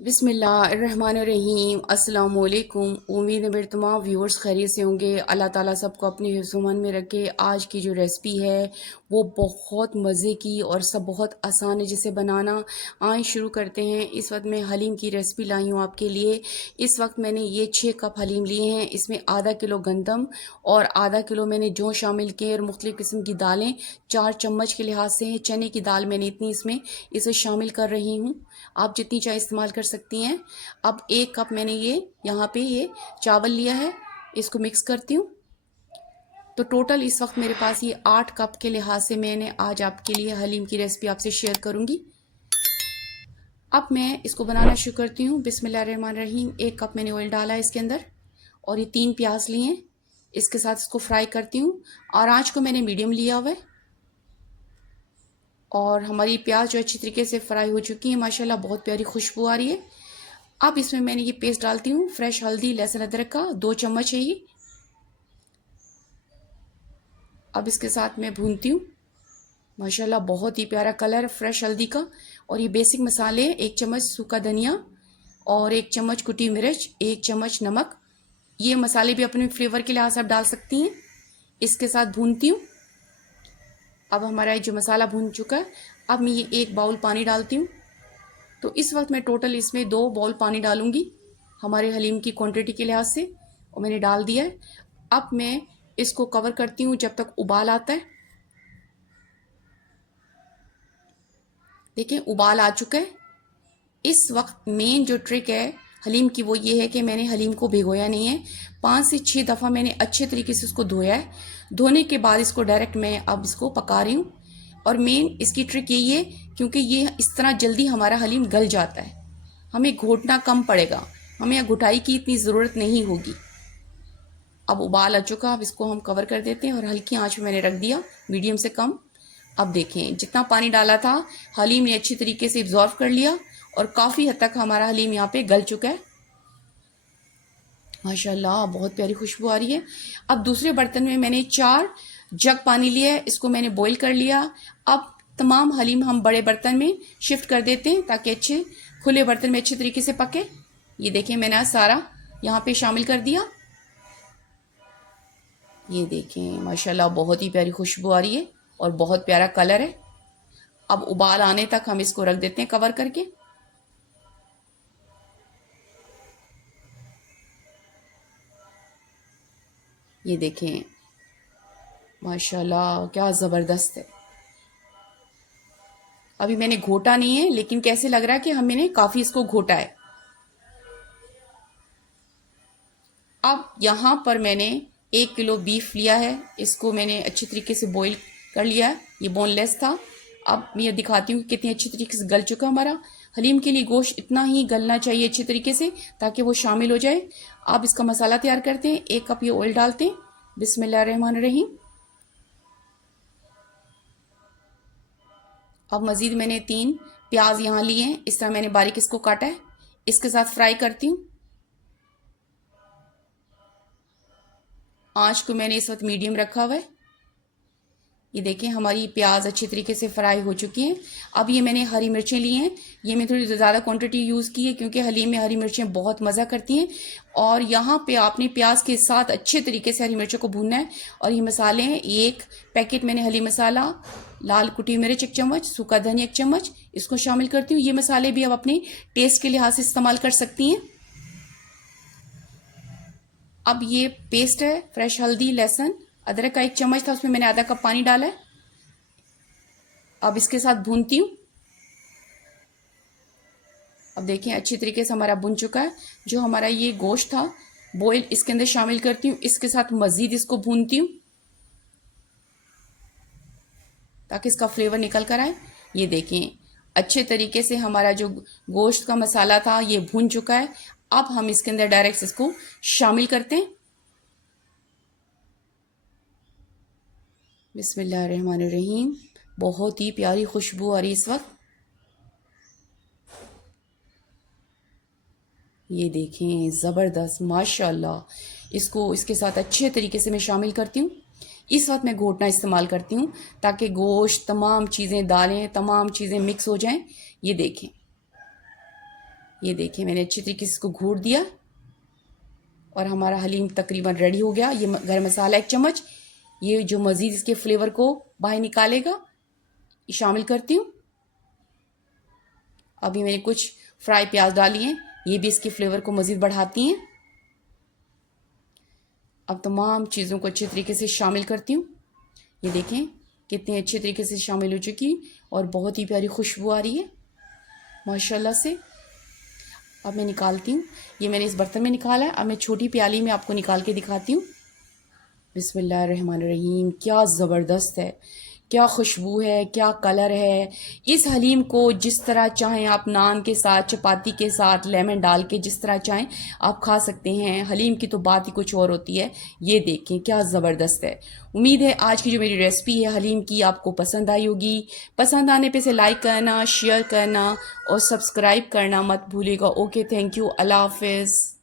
बिस्मिल्लाहिर्रहमानिर्रहीम अस्सलाम वालेकुम। उम्मीद है मेरे तमाम व्यूअर्स खैरियत से होंगे। अल्लाह ताला सबको अपने हिफ्ज़-ओ-अमान में रखे। आज की जो रेसिपी है वो बहुत मज़े की और सब बहुत आसान है जिसे बनाना। आए शुरू करते हैं। इस वक्त मैं हलीम की रेसिपी लाई हूँ आपके लिए। इस वक्त मैंने ये 6 कप हलीम लिए हैं। इसमें आधा किलो गंदम और आधा किलो मैंने जौ शामिल किए और मुख्तलिफ़ किस्म की दालें 4 चम्मच के लिहाज से हैं। चने की दाल मैंने इतनी इसमें इसे शामिल कर रही हूँ। आप जितनी चाहे इस्तेमाल कर सकती हैं। अब 1 कप मैंने ये यहाँ पे ये चावल लिया है, इसको मिक्स करती हूँ। तो टोटल इस वक्त मेरे पास ये 8 कप के लिहाज से मैंने आज आपके लिए हलीम की रेसिपी आपसे शेयर करूँगी। अब मैं इसको बनाना शुरू करती हूँ। बिस्मिल्लाहिर्रहमानिर्रहीम। 1 कप मैंने ऑयल डाला है इसके अंदर और ये 3 प्याज लिए हैं। इसके साथ इसको फ्राई करती हूँ और आँच को मैंने मीडियम लिया हुआ है। और हमारी प्याज जो अच्छी तरीके से फ्राई हो चुकी है, माशाल्लाह बहुत प्यारी खुशबू आ रही है। अब इसमें मैंने ये पेस्ट डालती हूँ, फ्रेश हल्दी लहसुन अदरक का 2 चम्मच है ये। अब इसके साथ मैं भूनती हूँ। माशाल्लाह बहुत ही प्यारा कलर फ्रेश हल्दी का। और ये बेसिक मसाले 1 चम्मच सूखा धनिया और 1 चम्मच कुटी मिर्च, 1 चम्मच नमक। ये मसाले भी अपने फ्लेवर के लिहाज से आप डाल सकती हैं। इसके साथ भूनती हूँ। अब हमारा जो मसाला भून चुका है, अब मैं ये 1 बाउल पानी डालती हूँ। तो इस वक्त मैं टोटल इसमें 2 बाउल पानी डालूंगी हमारे हलीम की क्वांटिटी के लिहाज से, और मैंने डाल दिया है। अब मैं इसको कवर करती हूँ जब तक उबाल आता है। देखिए उबाल आ चुका है। इस वक्त मेन जो ट्रिक है हलीम की वो ये है कि मैंने हलीम को भिगोया नहीं है। 5 से 6 दफ़ा मैंने अच्छे तरीके से उसको धोया है। धोने के बाद इसको डायरेक्ट मैं अब इसको पका रही हूँ। और मेन इसकी ट्रिक यही है क्योंकि ये इस तरह जल्दी हमारा हलीम गल जाता है, हमें घोटना कम पड़ेगा, हमें घुटाई की इतनी ज़रूरत नहीं होगी। अब उबाल आ चुका, अब इसको हम कवर कर देते हैं और हल्की आंच में मैंने रख दिया, मीडियम से कम। अब देखें जितना पानी डाला था हलीम ने अच्छी तरीके से इब्जॉर्व कर लिया और काफ़ी हद तक हमारा हलीम यहाँ पे गल चुका है। माशाल्लाह बहुत प्यारी खुशबू आ रही है। अब दूसरे बर्तन में मैंने 4 जग पानी लिया है, इसको मैंने बॉईल कर लिया। अब तमाम हलीम हम बड़े बर्तन में शिफ्ट कर देते हैं ताकि अच्छे खुले बर्तन में अच्छे तरीके से पके। ये देखें मैंने सारा यहाँ पे शामिल कर दिया। ये देखें माशाल्लाह बहुत ही प्यारी खुशबू आ रही है और बहुत प्यारा कलर है। अब उबाल आने तक हम इसको रख देते हैं कवर करके। ये देखें माशाल्लाह क्या ज़बरदस्त है। अभी मैंने घोटा नहीं है लेकिन कैसे लग रहा है कि हमने काफ़ी इसको घोटा है। अब यहाँ पर मैंने 1 किलो बीफ लिया है, इसको मैंने अच्छी तरीके से बॉईल कर लिया है, ये बोनलेस था। अब मैं ये दिखाती हूँ कि कितनी अच्छी तरीके से गल चुका हमारा। हलीम के लिए गोश्त इतना ही गलना चाहिए अच्छे तरीके से ताकि वो शामिल हो जाए। अब इसका मसाला तैयार करते हैं। 1 कप ये ऑयल डालते हैं। बिस्मिल्लाहिर्रहमानिर्रहीम। अब मज़ीद मैंने 3 प्याज यहाँ लिए हैं, इस तरह मैंने बारीक इसको काटा है। इसके साथ फ्राई करती हूँ। आँच को मैंने इस वक्त मीडियम रखा हुआ है। ये देखें हमारी प्याज अच्छी तरीके से फ्राई हो चुकी हैं। अब ये मैंने हरी मिर्चें ली हैं, ये मैं थोड़ी ज़्यादा क्वांटिटी यूज़ की है क्योंकि हलीम में हरी मिर्चें बहुत मज़ा करती हैं। और यहाँ पे आपने प्याज के साथ अच्छे तरीके से हरी मिर्चों को भूनना है। और ये मसाले हैं, 1 पैकेट मैंने हरी मसाला, लाल कुटी मिर्च 1 चम्मच, सूखा धनिया 1 चम्मच, इसको शामिल करती हूँ। ये मसाले भी अब अपने टेस्ट के लिहाज से इस्तेमाल कर सकती हैं। अब ये पेस्ट है, फ्रेश हल्दी लहसुन अदरक का 1 चम्मच था, उसमें मैंने आधा कप पानी डाला है। अब इसके साथ भूनती हूँ। अब देखिए अच्छी तरीके से हमारा भुन चुका है। जो हमारा ये गोश्त था बॉयल इसके अंदर शामिल करती हूँ। इसके साथ मज़ीद इसको भूनती हूँ ताकि इसका फ्लेवर निकल कर आए। ये देखें अच्छे तरीके से हमारा जो गोश्त का मसाला था ये भुन चुका है। अब हम इसके अंदर डायरेक्ट इसको शामिल करते हैं। बिस्मिल्लाहिर्रहमानिर्रहीम। बहुत ही प्यारी खुशबू आ रही है इस वक्त। ये देखें ज़बरदस्त माशाल्लाह। इसको इसके साथ अच्छे तरीके से मैं शामिल करती हूँ। इस वक्त मैं घोटना इस्तेमाल करती हूँ ताकि गोश्त तमाम चीज़ें दालें तमाम चीज़ें मिक्स हो जाएं। ये देखें ये देखिए मैंने अच्छी तरीके से इसको घूट दिया और हमारा हलीम तकरीबन रेडी हो गया। ये गरम मसाला 1 चम्मच, ये जो मज़ीद इसके फ्लेवर को बाहर निकालेगा, ये शामिल करती हूँ। अभी मैंने कुछ फ्राई प्याज डाली हैं, ये भी इसके फ्लेवर को मज़ीद बढ़ाती हैं। अब तमाम चीज़ों को अच्छे तरीके से शामिल करती हूँ। ये देखें कितने अच्छे तरीके से शामिल हो चुकी और बहुत ही प्यारी खुशबू आ रही है माशाल्लाह से। अब मैं निकालती हूँ, ये मैंने इस बर्तन में निकाला है। अब मैं छोटी प्याली में आपको निकाल के दिखाती हूँ। बिस्मिल्लाहिर्रहमानिर्रहीम, क्या ज़बरदस्त है, क्या खुशबू है, क्या कलर है। इस हलीम को जिस तरह चाहें आप, नान के साथ, चपाती के साथ, लेमन डाल के जिस तरह चाहें आप खा सकते हैं। हलीम की तो बात ही कुछ और होती है। ये देखें क्या ज़बरदस्त है। उम्मीद है आज की जो मेरी रेसिपी है हलीम की आपको पसंद आई होगी। पसंद आने पे इसे लाइक करना, शेयर करना और सब्सक्राइब करना मत भूलिएगा। ओके, थैंक यू, अल्लाह हाफिज़।